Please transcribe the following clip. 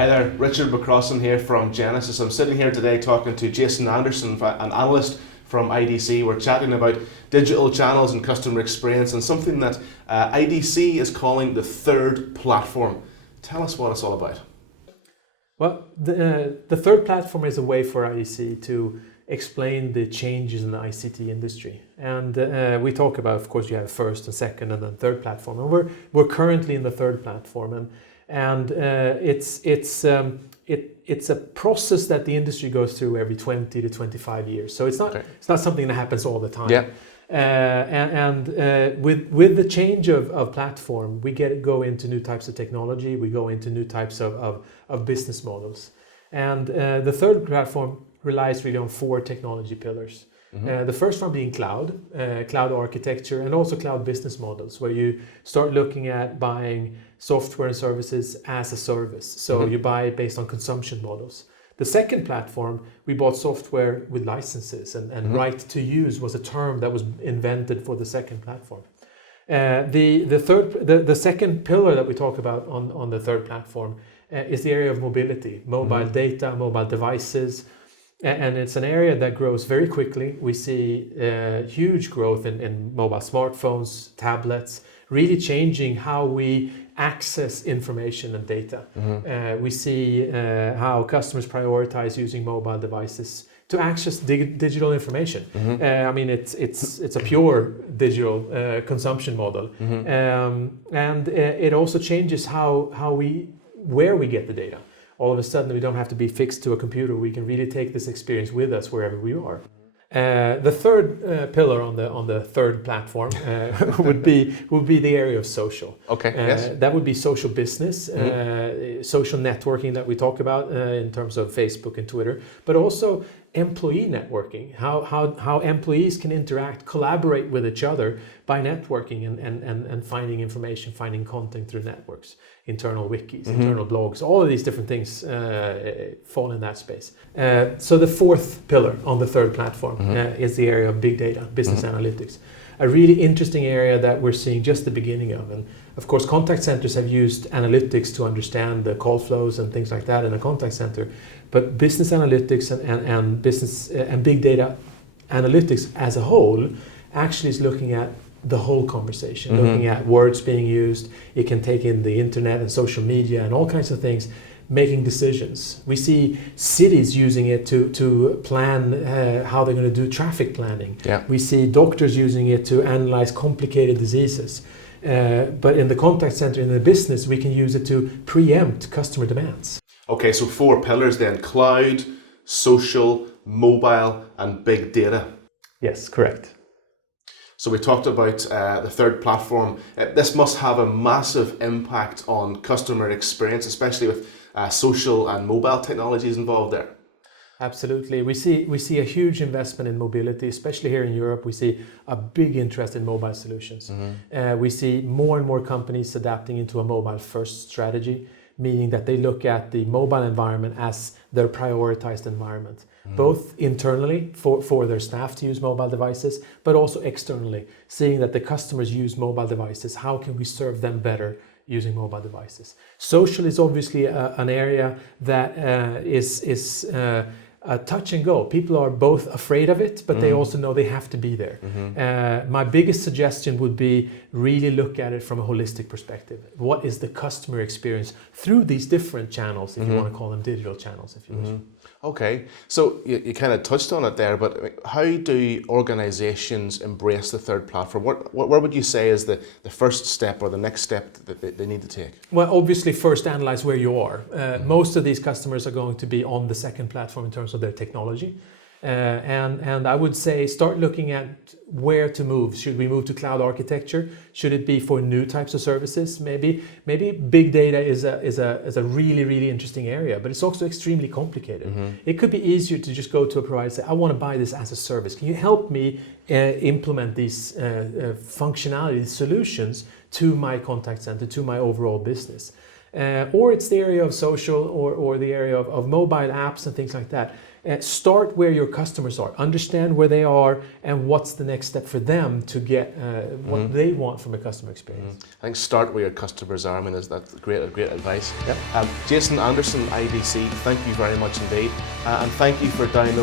Hi there, Richard McCrossan here from Genesys. I'm sitting here today talking to Jason Andersson, an analyst from IDC. We're chatting about digital channels and customer experience and something that IDC is calling the third platform. Tell us what it's all about. Well, the third platform is a way for IDC to explain the changes in the ICT industry. And we talk about, of course, you have first and second and then third platform. And we're currently in the third platform. And it's a process that the industry goes through every 20 to 25 years. So it's not something that happens all the time. Yeah. With the change of platform, we go into new types of technology. We go into new types of business models. And the third platform relies really on 4 technology pillars. Mm-hmm. The first one being cloud architecture, and also cloud business models, where you start looking at buying software and services as a service. So you buy it based on consumption models. The second platform, we bought software with licenses, and right to use was a term that was invented for the second platform. The second pillar that we talk about on the third platform is the area of mobility, mobile data, mobile devices. And it's an area that grows very quickly. We see huge growth in mobile smartphones, tablets, really changing how we access information and data. We see how customers prioritize using mobile devices to access digital information. I mean, it's a pure digital consumption model, and it also changes where we get the data. All of a sudden, we don't have to be fixed to a computer. We can really take this experience with us wherever we are. The third pillar on the third platform would be the area of social. Okay. Yes. That would be social business, social networking that we talk about in terms of Facebook and Twitter, but also employee networking. How employees can interact, collaborate with each other by networking and finding information, finding content through networks, internal wikis, internal blogs. All of these different things fall in that space. So the fourth pillar on the third platform is the area of big data, business analytics. A really interesting area that we're seeing just the beginning of. And of course, contact centers have used analytics to understand the call flows and things like that in a contact center. But business analytics and business and big data analytics as a whole actually is looking at the whole conversation, looking at words being used. It can take in the internet and social media and all kinds of things, making decisions. We see cities using it to plan how they're going to do traffic planning. Yeah. We see doctors using it to analyze complicated diseases. But in the contact center, in the business, we can use it to preempt customer demands. Okay, so 4 pillars then: cloud, social, mobile, and big data. Yes, correct. So we talked about the third platform. This must have a massive impact on customer experience, especially with social and mobile technologies involved there. Absolutely. We see a huge investment in mobility, especially here in Europe. We see a big interest in mobile solutions. We see more and more companies adapting into a mobile-first strategy, meaning that they look at the mobile environment as their prioritized environment, both internally for their staff to use mobile devices, but also externally, seeing that the customers use mobile devices. How can we serve them better using mobile devices? Social is obviously an area that is a touch and go. People are both afraid of it, but they also know they have to be there. My biggest suggestion would be really look at it from a holistic perspective. What is the customer experience through these different channels, if you want to call them digital channels, if you wish. Okay, so you kind of touched on it there, but how do organizations embrace the third platform? What would you say is the first step or the next step that they need to take? Well, obviously first analyze where you are. Most of these customers are going to be on the second platform in terms of their technology. And I would say start looking at where to move. Should we move to cloud architecture? Should it be for new types of services? Maybe big data is a really, really interesting area, but it's also extremely complicated. It could be easier to just go to a provider and say, I want to buy this as a service. Can you help me implement these functionality solutions to my contact center, to my overall business? Or it's the area of social or the area of mobile apps and things like that. start where your customers are, understand where they are, and what's the next step for them to get what they want from a customer experience. I think start where your customers are. I mean, that's great advice. Yep. Jason Andersson, IDC, thank you very much indeed. And thank you for downloading